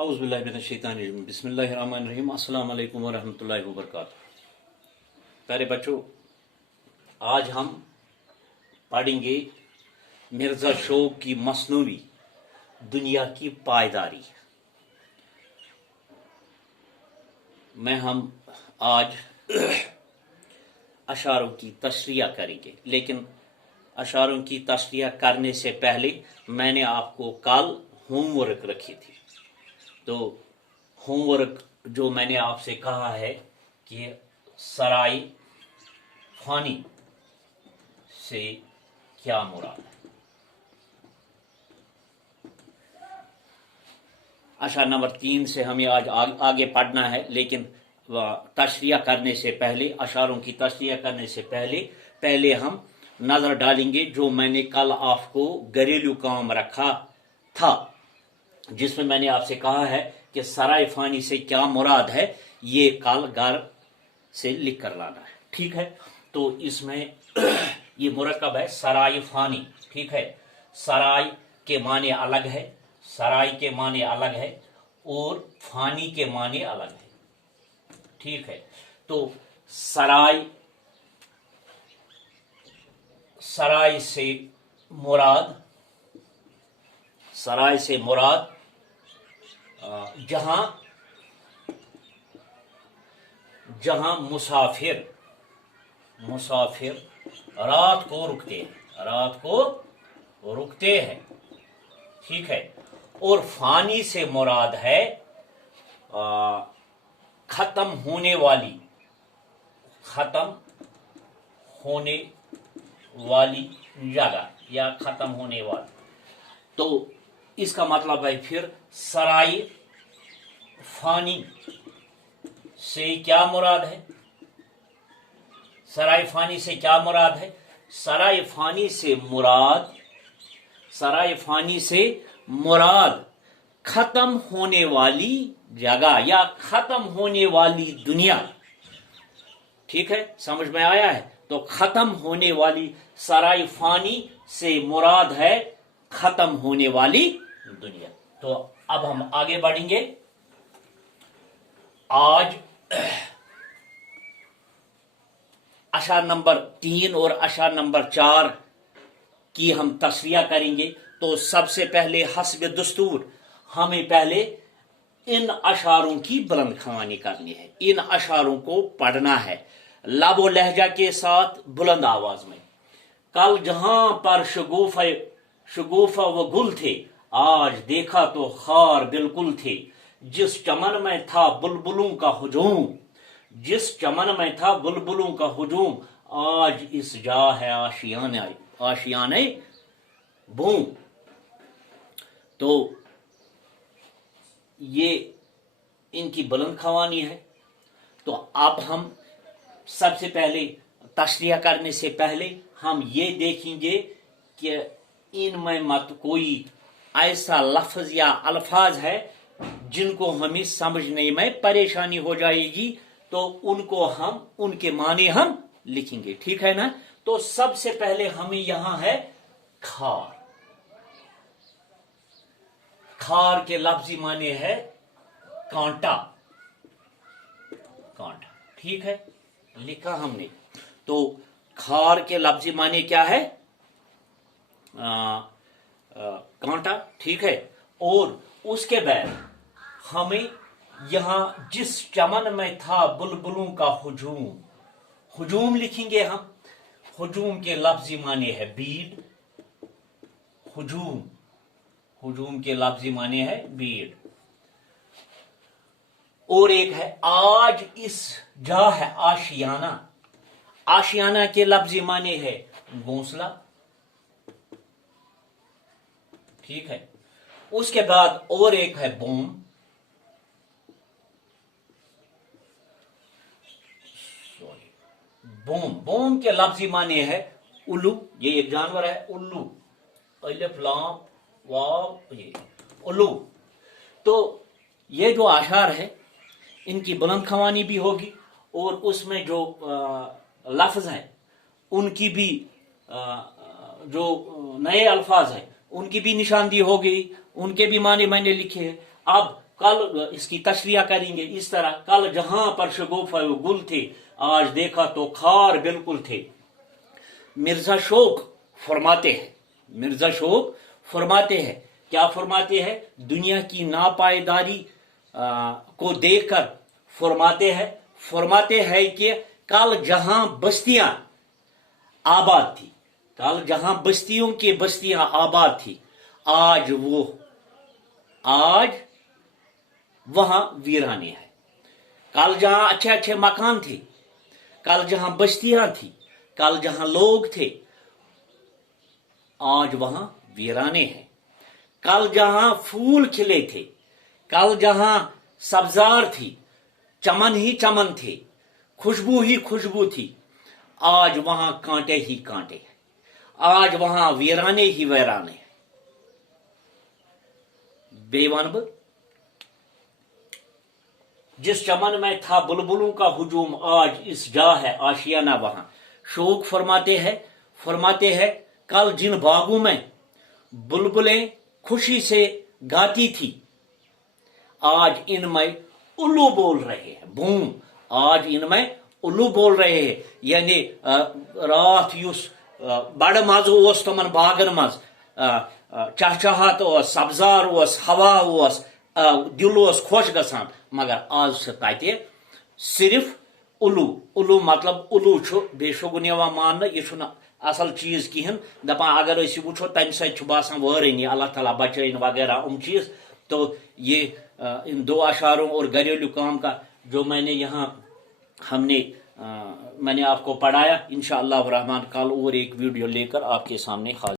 औज़ुबिल्लाहि मिनश्शैतानिर्रजीम बिस्मिल्लाहिर्रहमानिर्रहीम अस्सलाम वालेकुम वरहमतुल्लाहि वबरकातुहू। प्यारे बच्चों, आज हम पढ़ेंगे मिर्ज़ा शौक़ की मसनवी दुनिया की पायदारी में हम आज अशारों की तशरीह करेंगे। लेकिन अशारों की तशरीह करने से पहले मैंने आपको कल होमवर्क रखी थी। तो होमवर्क जो मैंने आपसे कहा है कि सराय फानी से क्या मुराद है। अशार नंबर 3 से हमें आज आगे पढ़ना है, लेकिन तशरीह करने से पहले, अशारों की तशरीह करने से पहले हम नजर डालेंगे जो मैंने कल आपको घरेलू काम रखा था, जिसमें मैंने आपसे कहा है कि सराय फानी से क्या मुराद है, ये कल घर से लिख कर लाना है। ठीक है, तो इसमें ये मुरक्कब है सराय फानी। ठीक है, सराय के माने अलग है, सराय के माने अलग है और फानी के माने अलग है। ठीक है, तो सराय से मुराद जहां मुसाफिर रात को रुकते हैं। ठीक है, और फानी से मुराद है खत्म होने वाली जगह या खत्म होने वाली। तो इसका मतलब है फिर सराय फानी से क्या मुराद है? सराय फानी से क्या मुराद है? सराय फानी से मुराद खत्म होने वाली जगह या खत्म होने वाली दुनिया। ठीक है, समझ में आया है? तो खत्म होने वाली सराय फानी से मुराद है खत्म होने वाली दुनिया। तो अब हम आगे बढ़ेंगे। आज अशार नंबर 3 और अशार नंबर 4 की हम तशरीह करेंगे। तो सबसे पहले हस्ब दस्तूर हमें पहले इन अशारों की बुलंद खवानी करनी है, इन अशारों को पढ़ना है लबो लहजा के साथ, बुलंद आवाज में। कल जहां पर शगुफा व गुल थे, आज देखा तो खार बिल्कुल थे। जिस चमन में था बुलबुलों का हुजूम, आज इस जा है आशियाने बूम। तो ये इनकी बुलंद खवानी है। तो अब हम सबसे पहले तशरीह करने से पहले हम ये देखेंगे कि इनमें मत कोई ऐसा लफ्ज या अल्फाज है जिनको हमें समझने में परेशानी हो जाएगी, तो उनके माने हम लिखेंगे। ठीक है ना? तो सबसे पहले हमें यहां है खार। खार के लफ्जी माने है कांटा। ठीक है, लिखा हमने। तो खार के लफ्जी माने क्या है? कांटा। ठीक है, और उसके बाद हमें यहां जिस चमन में था बुलबुलों का हुजूम लिखेंगे हम। हुजूम के लफ्जी माने है बीड। हुजूम के लफ्जी माने है बीड। और एक है आज इस जा है आशियाना। आशियाना के लफ्जी माने है घोंसला। ठीक है, उसके बाद और एक है बूम। बूम के लफ्जी माने है उल्लू। ये एक जानवर है, उल्लू। अलिफ लाम वाव, ये उल्लू। तो ये जो आशार है इनकी बुलंद खवानी भी होगी, और उसमें जो लफ्ज है उनकी भी जो नए अल्फाज हैं उनकी भी निशानदी हो गई, उनके भी माने मैंने लिखे हैं। अब کل اس کی تشریح کریں گے اس طرح، کل جہاں پر شگوفہ و گل تھے آج دیکھا تو خار بالکل تھے۔ مرزا شوق فرماتے ہیں، مرزا شوق فرماتے ہیں، کیا فرماتے ہیں؟ دنیا کی ناپائیداری کو دیکھ کر فرماتے ہیں کہ کل جہاں بستیاں آباد تھی، کل جہاں بستیوں کی بستیاں آباد تھی، آج وہاں ویرانے ہیں۔ کل جہاں اچھے اچھے مکان تھے، کل جہاں بستیاں تھی، کل جہاں لوگ تھے، آج وہاں ویرانے ہیں۔ کل جہاں پھول کھلے تھے، کل جہاں سبزار تھی، چمن ہی چمن تھے، خوشبو ہی خوشبو تھی، آج وہاں کانٹے ہی کانٹے ہیں، آج وہاں ویرانے ہی ویرانے ہیں۔ بے ون بہ، جس چمن میں تھا بلبلوں کا ہجوم آج اس جا ہے آشیانہ وہاں۔ شوق فرماتے ہیں کل جن باغوں میں بلبلیں خوشی سے گاتی تھی، آج ان میں الو بول رہے ہیں، بوم، آج ان میں الو بول رہے ہیں۔ یعنی رات یس بڑ مزہ اوس تمن باغن مز، چہچہات اوس، سبزار اوس، ہوا اوس، دل اوس خوش گژھان، مگر آز چھ تتہ صرف الو مطلب الو چھ بے شگن یوان ماننہ، یہ چھُنہ اصل چیز کہین، دپان اگر اس وچھو تمہ سۭتۍ باسان وٲرٲنی، اللہ تعالیٰ بچائن وغیرہ چیز۔ تو یہ ان دو اشعاروں اور گھریلو کام کا جو میں نے یہاں میں نے آپ کو پڑھایا، انشاءاللہ الرحمن کل اور ایک ویڈیو لے کر آپ کے سامنے حاضر